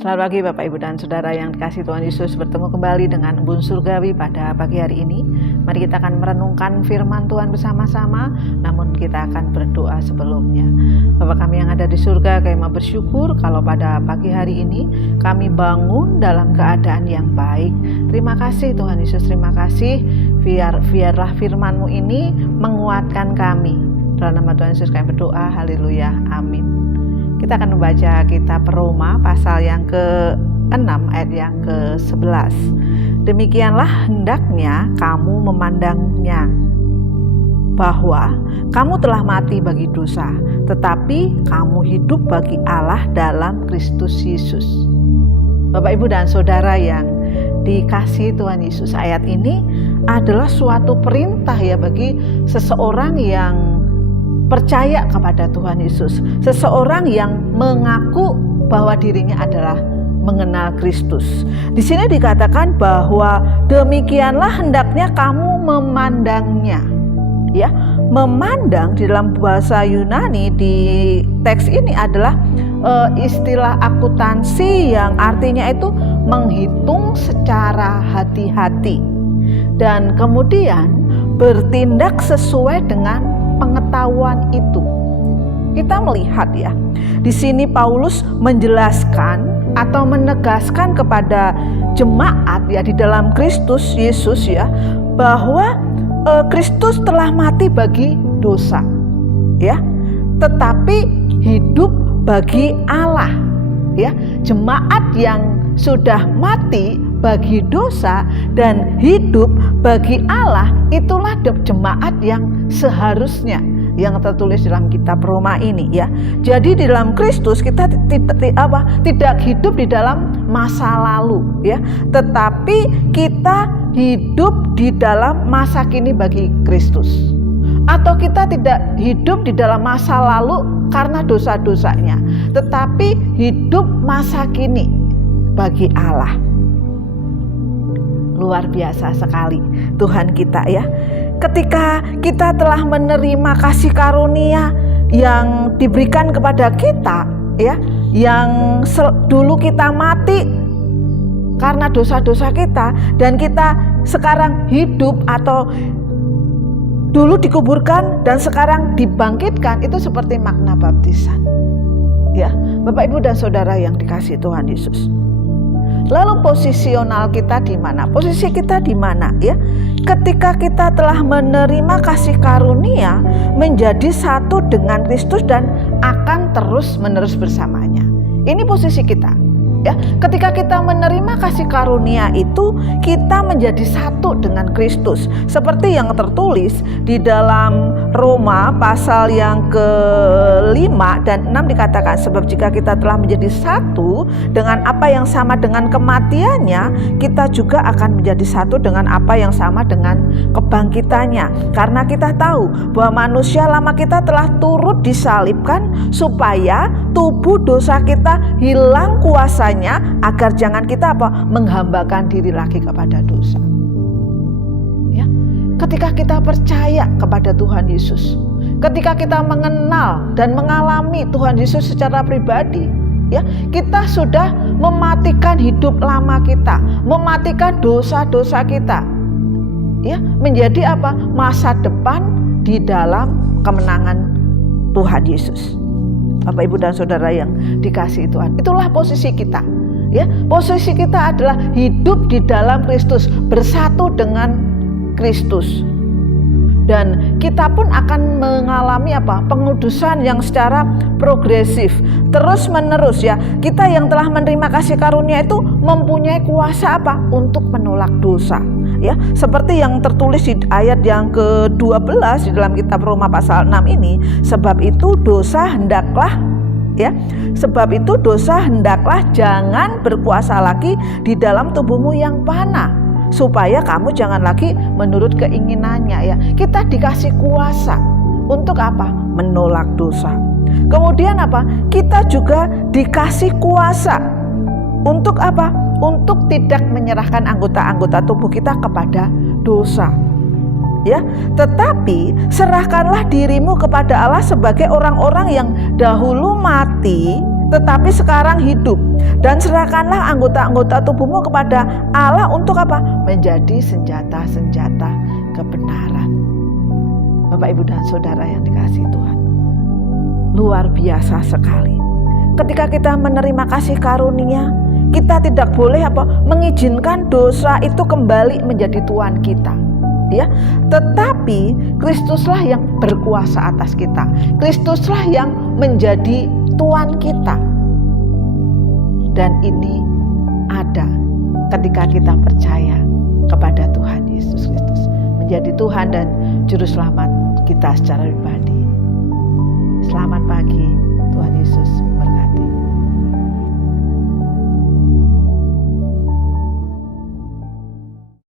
Selamat pagi Bapak Ibu dan Saudara yang dikasihi Tuhan Yesus, bertemu kembali dengan Embun Surgawi pada pagi hari ini. Mari kita akan merenungkan firman Tuhan bersama-sama, namun kita akan berdoa sebelumnya. Bapa kami yang ada di surga, kami mau bersyukur kalau pada pagi hari ini kami bangun dalam keadaan yang baik. Terima kasih Tuhan Yesus, terima kasih. Biarlah firman-Mu ini menguatkan kami. Dalam nama Tuhan Yesus kami berdoa, haleluya, amin. Kita akan membaca kitab Roma pasal yang ke-6 ayat yang ke-11. Demikianlah hendaknya kamu memandangnya, bahwa kamu telah mati bagi dosa, tetapi kamu hidup bagi Allah dalam Kristus Yesus. Bapak, Ibu, dan Saudara yang dikasihi Tuhan Yesus, ayat ini adalah suatu perintah ya bagi seseorang yang percaya kepada Tuhan Yesus, seseorang yang mengaku bahwa dirinya adalah mengenal Kristus. Di sini dikatakan bahwa demikianlah hendaknya kamu memandangnya. Ya, memandang di dalam bahasa Yunani di teks ini adalah istilah akuntansi yang artinya itu menghitung secara hati-hati dan kemudian bertindak sesuai dengan pengetahuan itu. Kita melihat ya, di sini Paulus menjelaskan atau menegaskan kepada jemaat ya di dalam Kristus Yesus ya, bahwa Kristus telah mati bagi dosa ya, tetapi hidup bagi Allah ya. Jemaat yang sudah mati bagi dosa dan hidup bagi Allah, itulah jemaat yang seharusnya yang tertulis dalam kitab Roma ini ya. Jadi di dalam Kristus kita tidak hidup di dalam masa lalu ya, tetapi kita hidup di dalam masa kini bagi Kristus. Atau kita tidak hidup di dalam masa lalu karena dosa-dosanya, tetapi hidup masa kini bagi Allah. Luar biasa sekali Tuhan kita ya. Ketika kita telah menerima kasih karunia yang diberikan kepada kita ya, yang dulu kita mati karena dosa-dosa kita dan kita sekarang hidup, atau dulu dikuburkan dan sekarang dibangkitkan, itu seperti makna baptisan. Ya, Bapak, Ibu, dan Saudara yang dikasihi Tuhan Yesus. Lalu posisional kita di mana? Posisi kita di mana ya? Ketika kita telah menerima kasih karunia menjadi satu dengan Kristus dan akan terus-menerus bersamanya. Ini posisi kita. Ya, ketika kita menerima kasih karunia itu, kita menjadi satu dengan Kristus. Seperti yang tertulis di dalam Roma pasal yang ke-5 dan 6 dikatakan, sebab jika kita telah menjadi satu dengan apa yang sama dengan kematiannya, kita juga akan menjadi satu dengan apa yang sama dengan kebangkitannya. Karena kita tahu bahwa manusia lama kita telah turut disalibkan supaya tubuh dosa kita hilang kuasa, agar jangan kita menghambakan diri lagi kepada dosa. Ya, ketika kita percaya kepada Tuhan Yesus, ketika kita mengenal dan mengalami Tuhan Yesus secara pribadi, ya, kita sudah mematikan hidup lama kita, mematikan dosa-dosa kita, ya, menjadi masa depan di dalam kemenangan Tuhan Yesus. Bapak, Ibu, dan Saudara yang dikasihi Tuhan, itulah posisi kita ya. Posisi kita adalah hidup di dalam Kristus, bersatu dengan Kristus. Dan kita pun akan mengalami pengudusan yang secara progresif, terus menerus ya. Kita yang telah menerima kasih karunia itu mempunyai kuasa untuk menolak dosa ya. Seperti yang tertulis di ayat yang ke-12 di dalam kitab Roma pasal 6 ini, sebab itu dosa hendaklah jangan berkuasa lagi di dalam tubuhmu yang panah, supaya kamu jangan lagi menurut keinginannya ya. Kita dikasih kuasa untuk menolak dosa. Kemudian kita juga dikasih kuasa untuk untuk tidak menyerahkan anggota-anggota tubuh kita kepada dosa. Ya, tetapi serahkanlah dirimu kepada Allah sebagai orang-orang yang dahulu mati tetapi sekarang hidup. Dan serahkanlah anggota-anggota tubuhmu kepada Allah untuk apa? Menjadi senjata-senjata kebenaran. Bapak, Ibu, dan Saudara yang dikasihi Tuhan, luar biasa sekali. Ketika kita menerima kasih karunia, kita tidak boleh mengizinkan dosa itu kembali menjadi tuan kita. Ya, tetapi Kristuslah yang berkuasa atas kita. Kristuslah yang menjadi tuan kita. Dan ini ada ketika kita percaya kepada Tuhan Yesus Kristus menjadi Tuhan dan Juru Selamat kita secara pribadi. Selamat pagi, Tuhan Yesus